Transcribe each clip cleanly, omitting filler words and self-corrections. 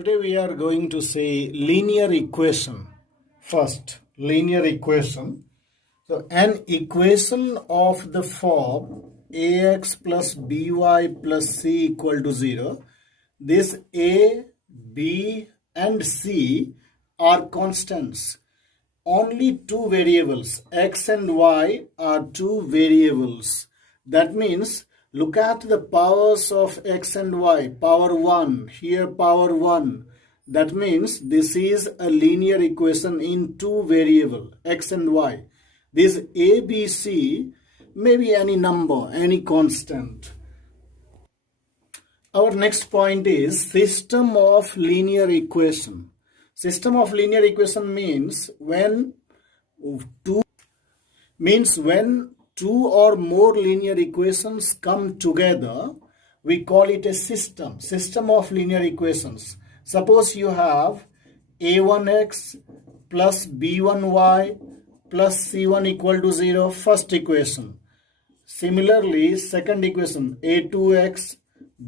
Today we are going to say linear equation. First, linear equation. So an equation of the form ax plus by plus c equal to 0. This a, b and c are constants. Only two variables, x and y, are two variables. That means look at the powers of x and y. Power 1, here power 1. That means this is a linear equation in two variables, x and y. This a, b, c may be any number, any constant. Our next point is system of linear equation. System of linear equation means when two or more linear equations come together, we call it a system of linear equations. Suppose you have a1x plus b1y plus c1 equal to 0, first equation. Similarly, second equation, a2x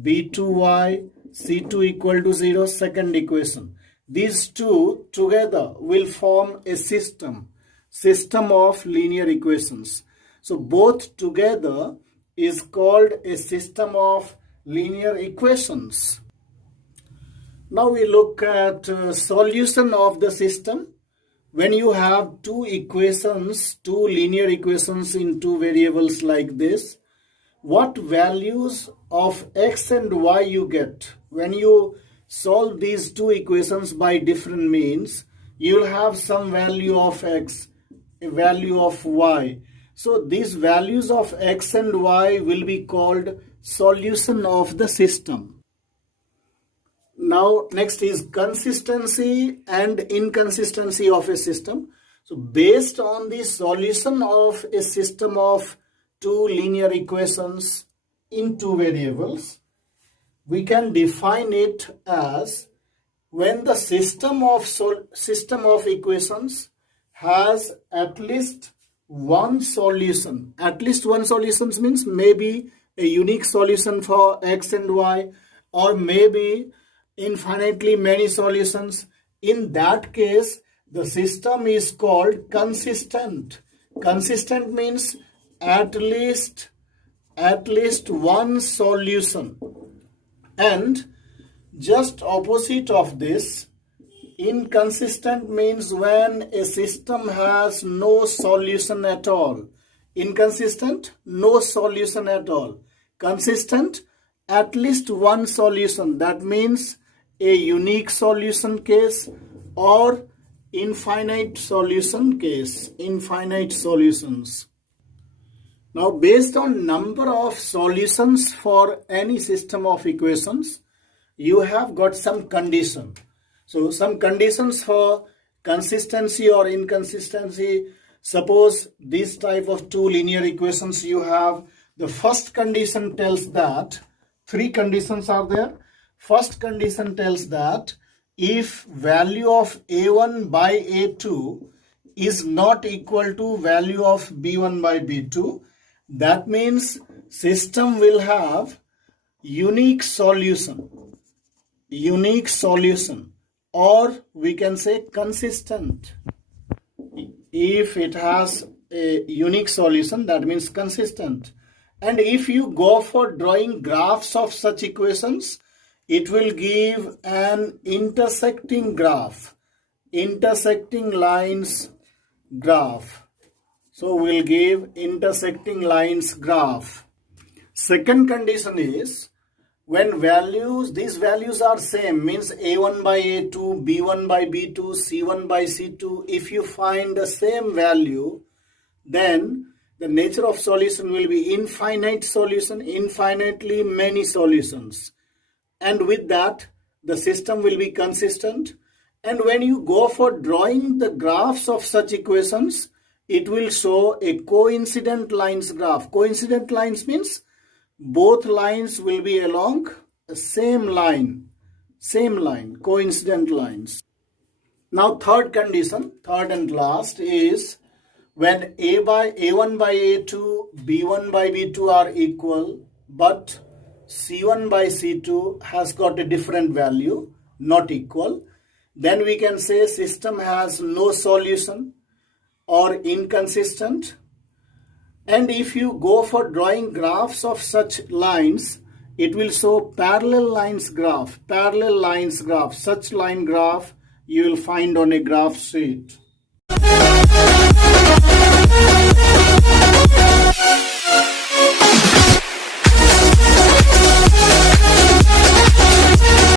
b2y c2 equal to 0, second equation. These two together will form a system of linear equations. So both together is called a system of linear equations. Now we look at solution of the system. When you have two linear equations in two variables like this, what values of x and y you get? When you solve these two equations by different means, you will have some value of x, a value of y. So these values of x and y will be called solution of the system. Now next is consistency and inconsistency of a system. So based on the solution of a system of two linear equations in two variables, we can define it as when the system of equations has at least one solution. At least one solution means maybe a unique solution for x and y, or maybe infinitely many solutions. In that case, the system is called consistent. Consistent means at least one solution. And just opposite of this, inconsistent means when a system has no solution at all. Inconsistent, no solution at all. Consistent, at least one solution. That means a unique solution case or infinite solution case, infinite solutions. Now, based on number of solutions for any system of equations, you have got some condition. So, some conditions for consistency or inconsistency. Suppose this type of two linear equations you have. The first condition tells that, three conditions are there. First condition tells that if value of a1 by a2 is not equal to value of b1 by b2, that means system will have unique solution, or we can say consistent. If it has a unique solution, that means consistent. And if you go for drawing graphs of such equations, it will give an intersecting graph, intersecting lines graph. So we'll give intersecting lines graph. Second condition is when these values are same, means a1 by a2, b1 by b2, c1 by c2. If you find the same value, then the nature of solution will be infinite solution, infinitely many solutions. And with that, the system will be consistent. And when you go for drawing the graphs of such equations, it will show a coincident lines graph. Coincident lines means both lines will be along the same line, coincident lines. Now third condition, third and last, is when a1 by a2, b1 by b2 are equal, but c1 by c2 has got a different value, not equal, then we can say system has no solution or inconsistent. And if you go for drawing graphs of such lines, it will show parallel lines graph, such line graph you will find on a graph sheet.